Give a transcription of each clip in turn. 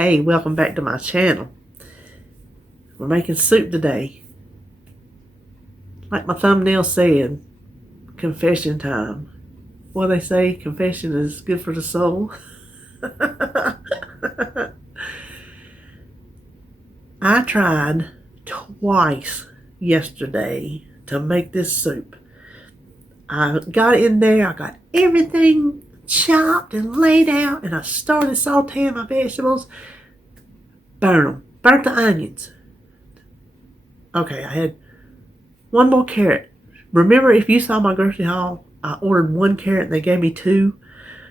Hey, welcome back to my channel. We're making soup today. Like my thumbnail said, confession time. What they say, confession is good for the soul. I tried twice yesterday to make this soup. I got in there, I got everything chopped and laid out, and I started sauteing my vegetables. Burnt the onions. Okay, I had one more carrot. Remember, if you saw my grocery haul, I ordered one carrot and they gave me two.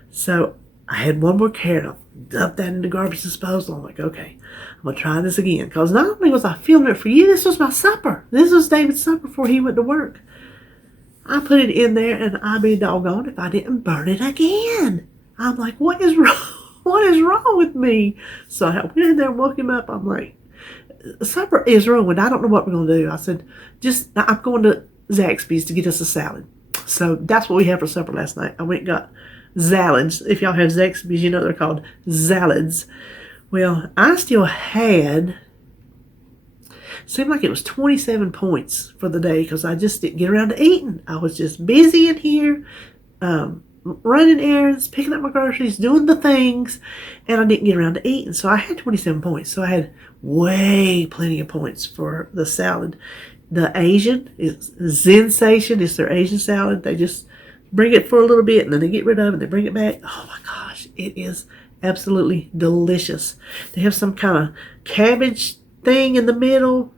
So I had one more carrot. I dumped that in the garbage disposal. I'm like, okay, I'm going to try this again. Because not only was I filming it for you, this was my supper. This was David's supper before he went to work. I put it in there, and I'd be doggone if I didn't burn it again. I'm like, what is wrong? What is wrong with me? So I went in there and woke him up. I'm like, supper is ruined. I don't know what we're going to do. I said, I'm going to Zaxby's to get us a salad. So that's what we had for supper last night. I went and got salads. If y'all have Zaxby's, you know they're called salads. Well, I still had, seemed like it was 27 points for the day because I just didn't get around to eating. I was just busy in here, running errands, picking up my groceries, doing the things, and I didn't get around to eating. So I had 27 points. So I had plenty of points for the salad. The Asian is Zensation. It's their Asian salad. They just bring it for a little bit and then they get rid of it and they bring it back. Oh my gosh, it is absolutely delicious. They have some kind of cabbage thing in the middle,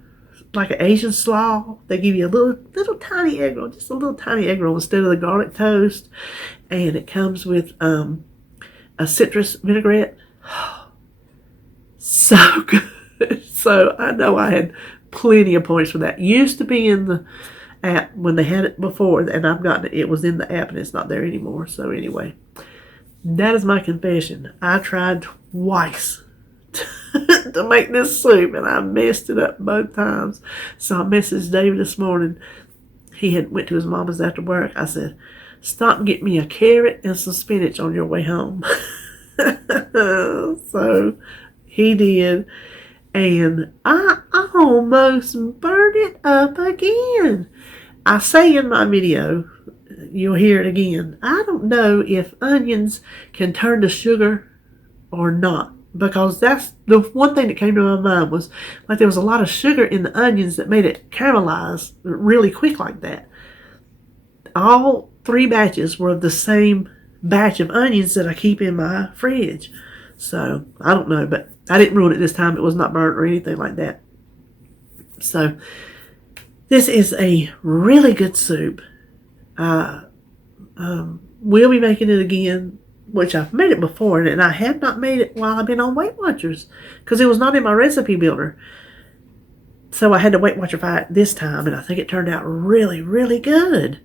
like an Asian slaw. They give you a little tiny egg roll, just a little tiny egg roll instead of the garlic toast. And it comes with a citrus vinaigrette. So good. So I know I had plenty of points for that. Used to be in the app when they had it before, and I've gotten it. It was in the app and it's not there anymore. So anyway, that is my confession. I tried twice to make this soup and I messed it up both times. So I messaged David this morning. He had went to his mama's after work. I said, stop and get me a carrot and some spinach on your way home. So he did. And I almost burned it up again. I say in my video, you'll hear it again, I don't know if onions can turn to sugar or not. Because that's the one thing that came to my mind was like there was a lot of sugar in the onions that made it caramelize really quick like that. All three batches were of the same batch of onions that I keep in my fridge. So, I don't know, but I didn't ruin it this time. It was not burnt or anything like that. So, this is a really good soup. We'll be making it again, which I've made it before, and I have not made it while I've been on Weight Watchers because it was not in my recipe builder. So, I had to Weight Watcher it this time, and I think it turned out really, really good.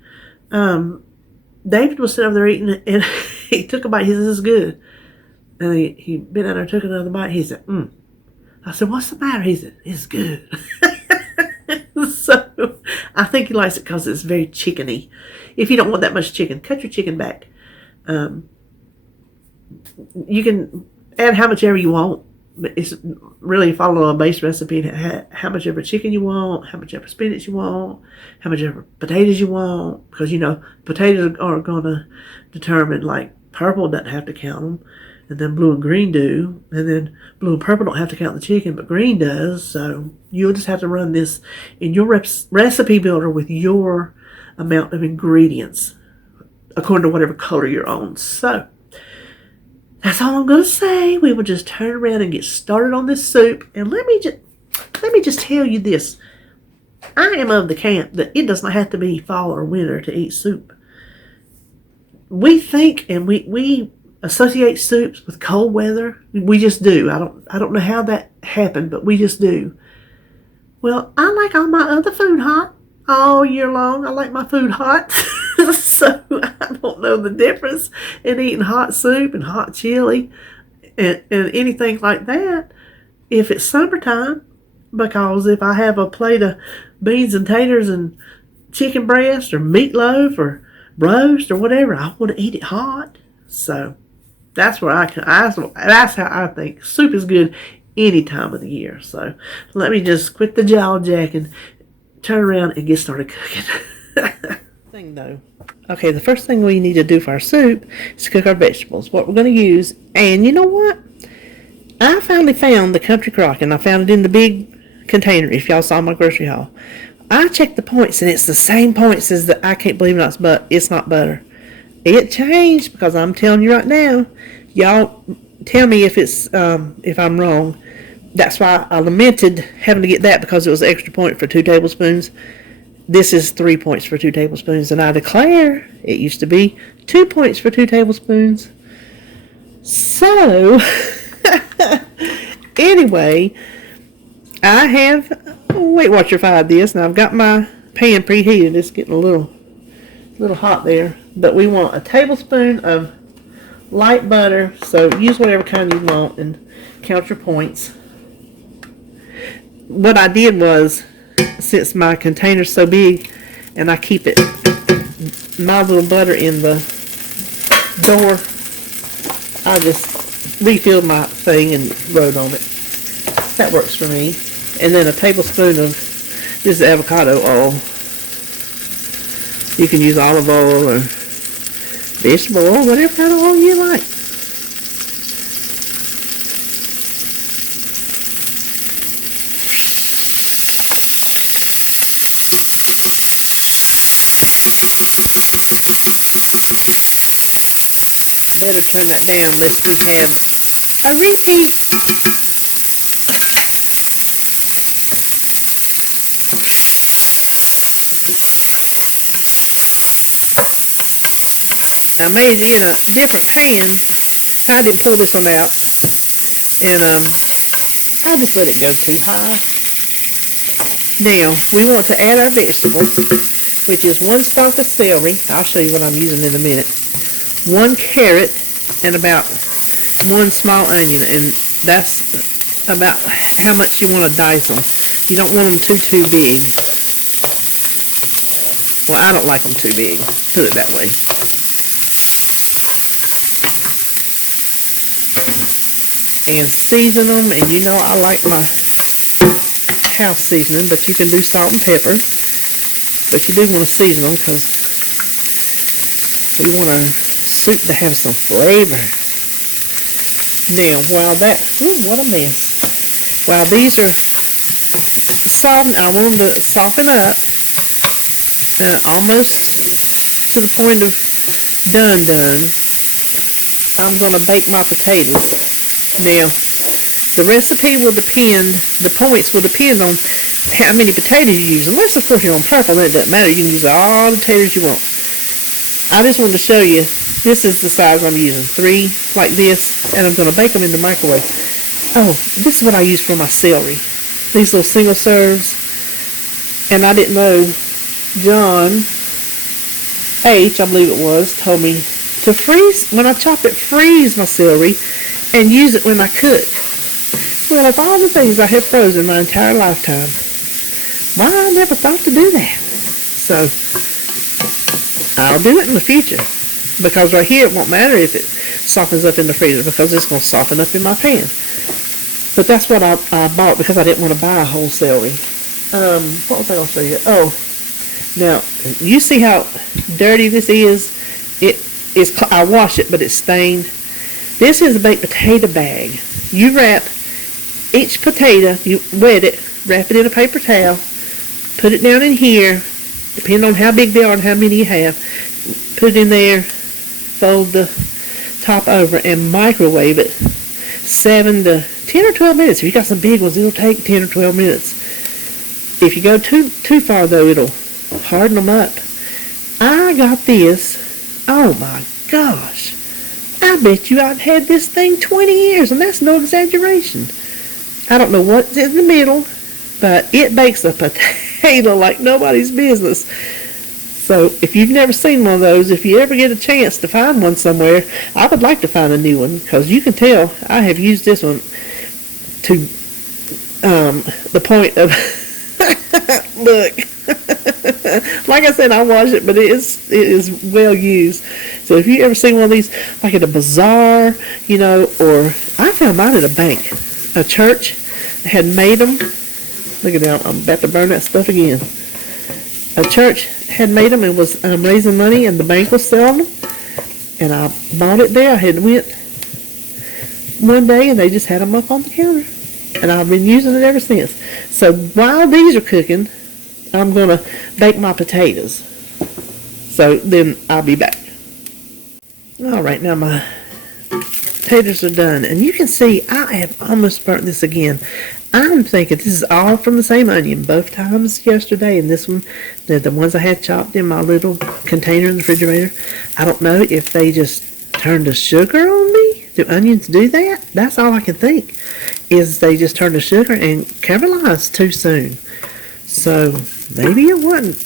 David was sitting over there eating it, and he took a bite. He said, this is good. And he bent down there and took another bite. He said, I said, what's the matter? He said, it's good. So, I think he likes it because it's very chickeny. If you don't want that much chicken, cut your chicken back. You can add how much ever you want. But it's really follow a base recipe. How much ever chicken you want, how much ever spinach you want, how much ever potatoes you want. Because, you know, potatoes are going to determine, like, purple doesn't have to count them. And then blue and green do. And then blue and purple don't have to count the chicken, but green does. So you'll just have to run this in your recipe builder with your amount of ingredients according to whatever color you're on. So that's all I'm going to say. We will just turn around and get started on this soup. And let me just tell you this. I am of the camp that it does not have to be fall or winter to eat soup. We think and we associate soups with cold weather. We just do. I don't know how that happened, but we just do. Well, I like all my other food hot all year long. I like my food hot. So I don't know the difference in eating hot soup and hot chili and anything like that if it's summertime. Because if I have a plate of beans and taters and chicken breast or meatloaf or roast or whatever, I want to eat it hot. So That's where that's how I think soup is good any time of the year. So let me just quit the jaw jacking, turn around and get started cooking. Thing though. Okay, the first thing we need to do for our soup is to cook our vegetables. What we're going to use, and you know what? I finally found the country crock, and I found it in the big container. If y'all saw my grocery haul, I checked the points, and it's the same points as the. I can't believe it's not butter. It changed because I'm telling you right now. Y'all tell me if I'm wrong. That's why I lamented having to get that because it was an extra point for 2 tablespoons. This is 3 points for 2 tablespoons, and I declare it used to be 2 points for 2 tablespoons. So, anyway, I have Weight Watcher 5 this, and I've got my pan preheated. It's getting a little hot there, but we want a tablespoon of light butter, so use whatever kind you want and count your points. What I did was, since my container's so big and I keep it my little butter in the door, I just refilled my thing and wrote on it. That works for me. And then a tablespoon of this is avocado oil. You can use olive oil or vegetable oil, whatever kind of oil you like. Better turn that down lest we have a repeat. I made it in a different pan. I didn't pull this one out, and I just let it go too high. Now we want to add our vegetables, which is 1 stalk of celery. I'll show you what I'm using in a minute. 1 carrot and about 1 small onion, and that's about how much you want to dice them. You don't want them too big. Well, I don't like them too big, put it that way. And season them, and you know I like my house seasoning, but you can do salt and pepper. But you do want to season them because we want our soup to have some flavor. Now, while what a mess. While these are softened, I want them to soften up almost to the point of done. I'm going to bake my potatoes. Now, the recipe will depend, the points will depend on how many potatoes you use. Unless, of course, you're on purple, then it doesn't matter. You can use all the potatoes you want. I just wanted to show you, this is the size I'm using. 3 like this, and I'm going to bake them in the microwave. Oh, this is what I use for my celery. These little single serves. And I didn't know, John H., I believe it was, told me to freeze, when I chop it, freeze my celery and use it when I cook. Well, of all the things I have frozen my entire lifetime, why I never thought to do that. So, I'll do it in the future. Because right here, it won't matter if it softens up in the freezer because it's going to soften up in my pan. But that's what I bought because I didn't want to buy a whole celery. What was I going to show you? Oh, now, you see how dirty this is? I wash it, but it's stained. This is a baked potato bag. You wrap each potato, you wet it, wrap it in a paper towel, put it down in here, depending on how big they are and how many you have. Put it in there, fold the top over, and microwave it 7 to 10 or 12 minutes. If you got some big ones, it'll take 10 or 12 minutes. If you go too far, though, it'll harden them up. I got this, oh my gosh, I bet you I've had this thing 20 years, and that's no exaggeration. I don't know what's in the middle, but it bakes a potato like nobody's business. So if you've never seen one of those, if you ever get a chance to find one somewhere, I would like to find a new one, because you can tell I have used this one to the point of Look. Like I said, I wash it, but it is well used. So if you ever see one of these, like at a bazaar, or I found mine at a bank. A church had made them. Look at that, I'm about to burn that stuff again. A church had made them and was raising money, and the bank was selling them. And I bought it there. I had went one day, and they just had them up on the counter. And I've been using it ever since. So while these are cooking, I'm going to bake my potatoes. So then I'll be back. Alright, now my potatoes are done. And you can see I have almost burnt this again. I'm thinking this is all from the same onion. Both times yesterday, and this one, they're the ones I had chopped in my little container in the refrigerator. I don't know if they just turned the sugar on me. Do onions do that? That's all I can think. Is they just turned the sugar and caramelized too soon. So maybe it wasn't.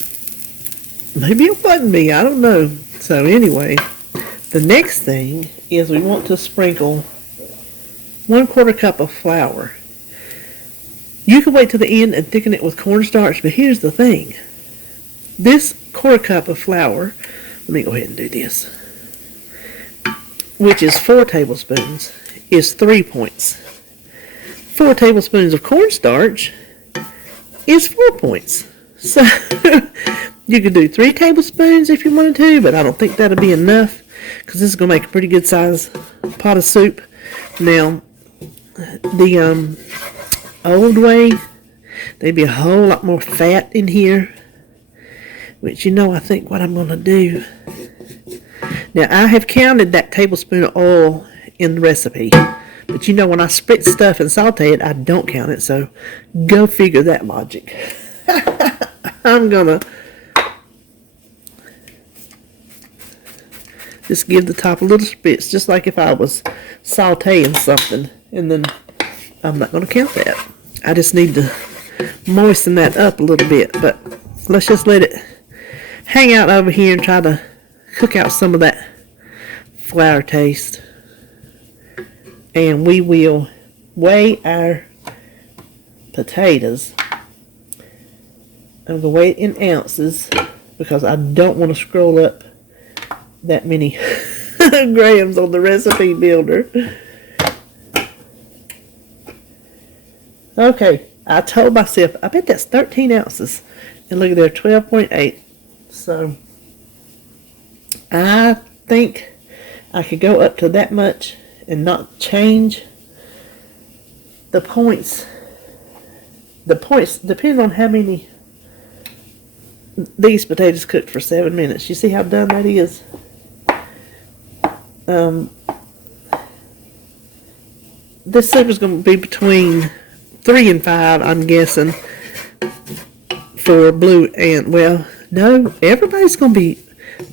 Maybe it wasn't me. I don't know. So anyway, the next thing is we want to sprinkle 1/4 cup of flour. You can wait till the end and thicken it with cornstarch, but here's the thing. This 1/4 cup of flour, let me go ahead and do this, which is 4 tablespoons, is 3 points. 4 tablespoons of cornstarch is 4 points. So you could do 3 tablespoons if you wanted to, but I don't think that'll be enough because this is going to make a pretty good size pot of soup. Now, the old way, there'd be a whole lot more fat in here, which I think what I'm going to do. Now, I have counted that tablespoon of oil in the recipe, but when I split stuff and saute it, I don't count it, so go figure that logic. I'm gonna just give the top a little spritz, just like if I was sauteing something, and then I'm not gonna count that. I just need to moisten that up a little bit, but let's just let it hang out over here and try to cook out some of that flour taste. And we will weigh our potatoes. I'm going to weigh it in ounces because I don't want to scroll up that many grams on the recipe builder. Okay, I told myself, I bet that's 13 ounces. And look at there, 12.8. So, I think I could go up to that much and not change the points. The points depend on how many these potatoes cooked for 7 minutes. You see how done that is? This soup is going to be between 3 and 5, I'm guessing, for blue and, well, no, everybody's going to be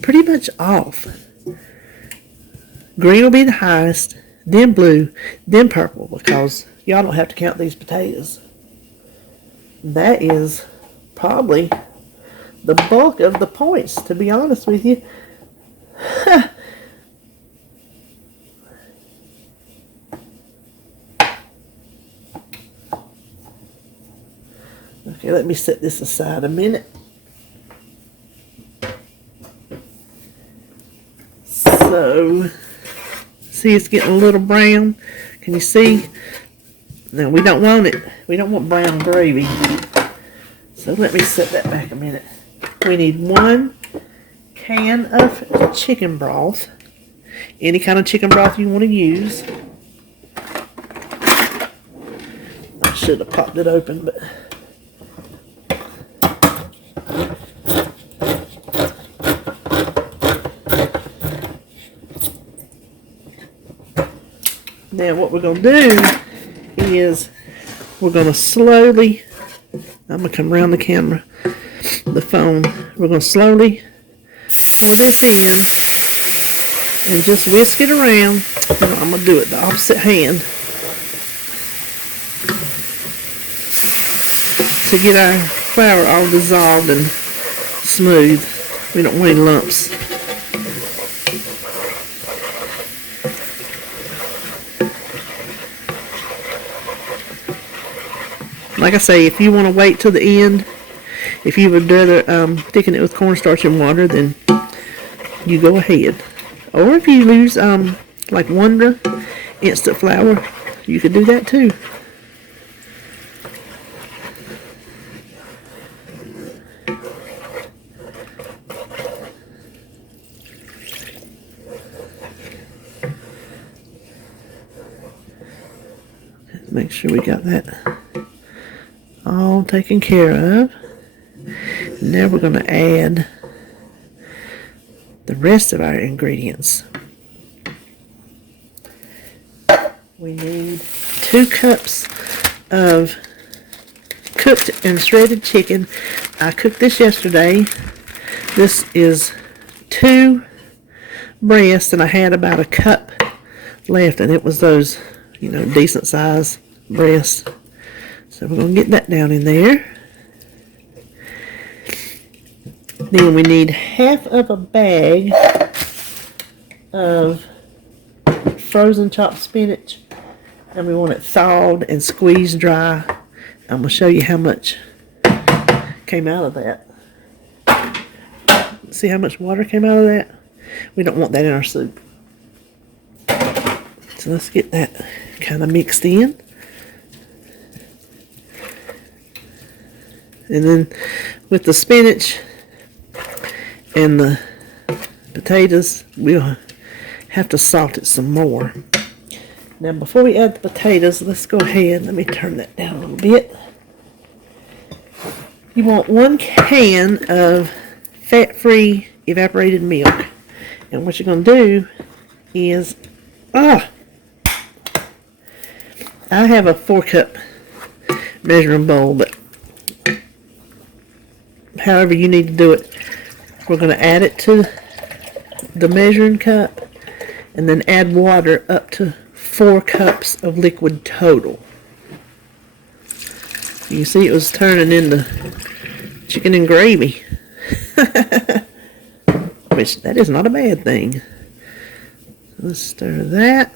pretty much off. Green will be the highest, then blue, then purple, because y'all don't have to count these potatoes. That is probably the bulk of the points, to be honest with you. Okay, let me set this aside a minute. So, see, it's getting a little brown. Can you see? No, we don't want it. We don't want brown gravy. So let me set that back a minute. We need 1 can of chicken broth. Any kind of chicken broth you want to use. I should have popped it open, but... Now what we're going to do is we're going to slowly, I'm going to come around the camera, the phone, we're going to slowly pour this in and just whisk it around. I'm going to do it the opposite hand to get our flour all dissolved and smooth. We don't want any lumps. Like I say, if you want to wait till the end, if you would rather thicken it with cornstarch and water, then you go ahead. Or if you use like Wonder instant flour, you could do that too. Make sure we got that all taken care of. Now we're going to add the rest of our ingredients. We need 2 cups of cooked and shredded chicken. I cooked this yesterday. This is 2 breasts, and I had about a cup left, and it was those, you know, decent size breasts. So we're going to get that down in there. Then we need half of a bag of frozen chopped spinach, and we want it thawed and squeezed dry. I'm going to show you how much came out of that. See how much water came out of that? We don't want that in our soup. So let's get that kind of mixed in. And then with the spinach and the potatoes, we'll have to salt it some more. Now before we add the potatoes, let's go ahead. Let me turn that down a little bit. You want 1 can of fat-free evaporated milk. And what you're going to do is, I have a 4-cup measuring bowl, but however you need to do it, we're going to add it to the measuring cup and then add water up to 4 cups of liquid total. You see it was turning into chicken and gravy. Which, that is not a bad thing. Let's stir that.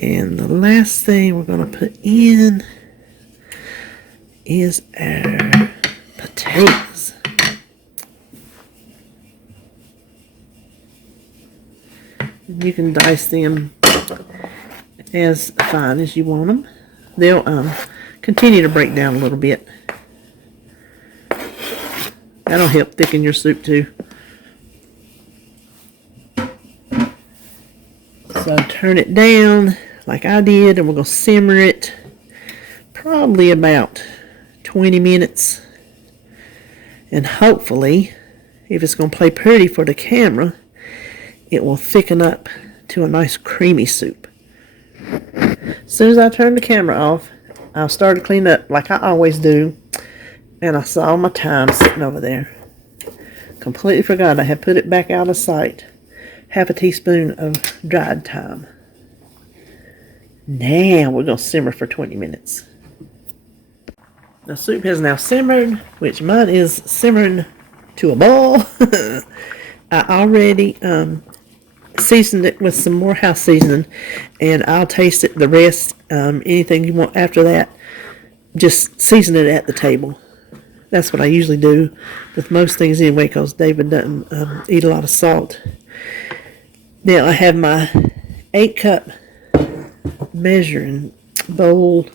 And the last thing we're going to put in is our potatoes. You can dice them as fine as you want them. They'll continue to break down a little bit. That'll help thicken your soup too. So turn it down like I did, and we're going to simmer it probably about 20 minutes. And hopefully, if it's going to play pretty for the camera, it will thicken up to a nice creamy soup. As soon as I turn the camera off, I'll start to clean up like I always do. And I saw my thyme sitting over there. Completely forgot I had put it back out of sight. Half a teaspoon of dried thyme. Now we're going to simmer for 20 minutes. The soup has now simmered, which mine is simmering to a boil. I already seasoned it with some more house seasoning, and I'll taste it. The rest, anything you want after that, just season it at the table. That's what I usually do with most things anyway, because David doesn't eat a lot of salt. Now I have my 8-cup measuring bowl.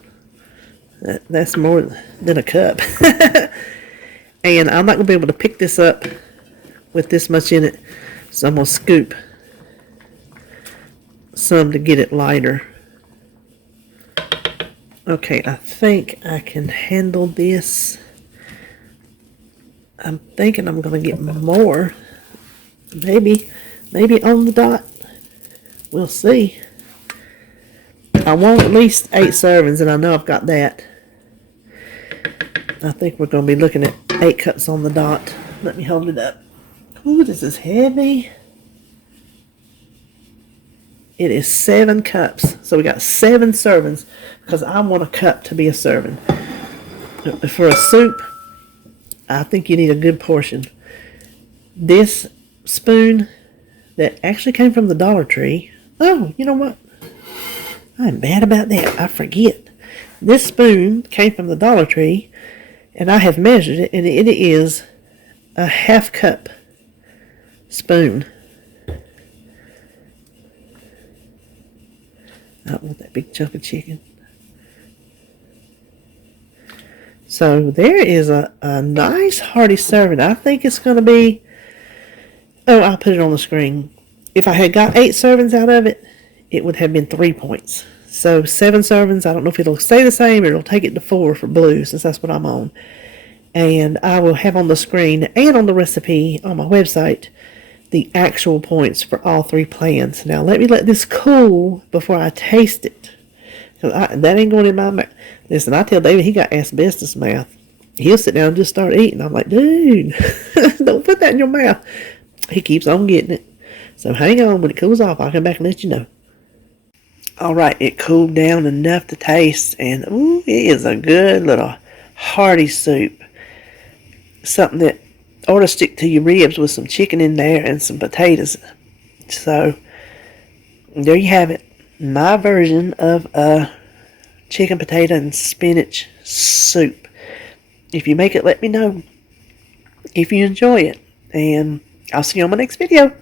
That's more than a cup. And I'm not going to be able to pick this up with this much in it, so I'm going to scoop some to get it lighter. Okay, I think I can handle this. I'm thinking I'm going to get more. Maybe on the dot. We'll see. I want at least 8 servings, and I know I've got that. I think we're going to be looking at 8 cups on the dot. Let me hold it up. Ooh, this is heavy. It is 7 cups. So we got 7 servings, because I want a cup to be a serving. For a soup, I think you need a good portion. This spoon that actually came from the Dollar Tree. Oh, you know what? I'm bad about that. I forget. This spoon came from the Dollar Tree, and I have measured it, and it is a half cup spoon. I don't want that big chunk of chicken. So there is a nice hearty serving. I think it's going to be, oh, I'll put it on the screen. If I had got 8 servings out of it, it would have been 3 points. So 7 servings, I don't know if it'll stay the same or it'll take it to 4 for blue, since that's what I'm on. And I will have on the screen and on the recipe on my website the actual points for all 3 plans. Now let me let this cool before I taste it. That ain't going in my mouth. Listen, I tell David he got asbestos mouth. He'll sit down and just start eating. I'm like, dude, don't put that in your mouth. He keeps on getting it. So hang on. When it cools off, I'll come back and let you know. Alright, it cooled down enough to taste. And ooh, it is a good little hearty soup. Something that ought to stick to your ribs with some chicken in there and some potatoes. So, there you have it. My version of a chicken, potato, and spinach soup. If you make it, let me know if you enjoy it. And I'll see you on my next video.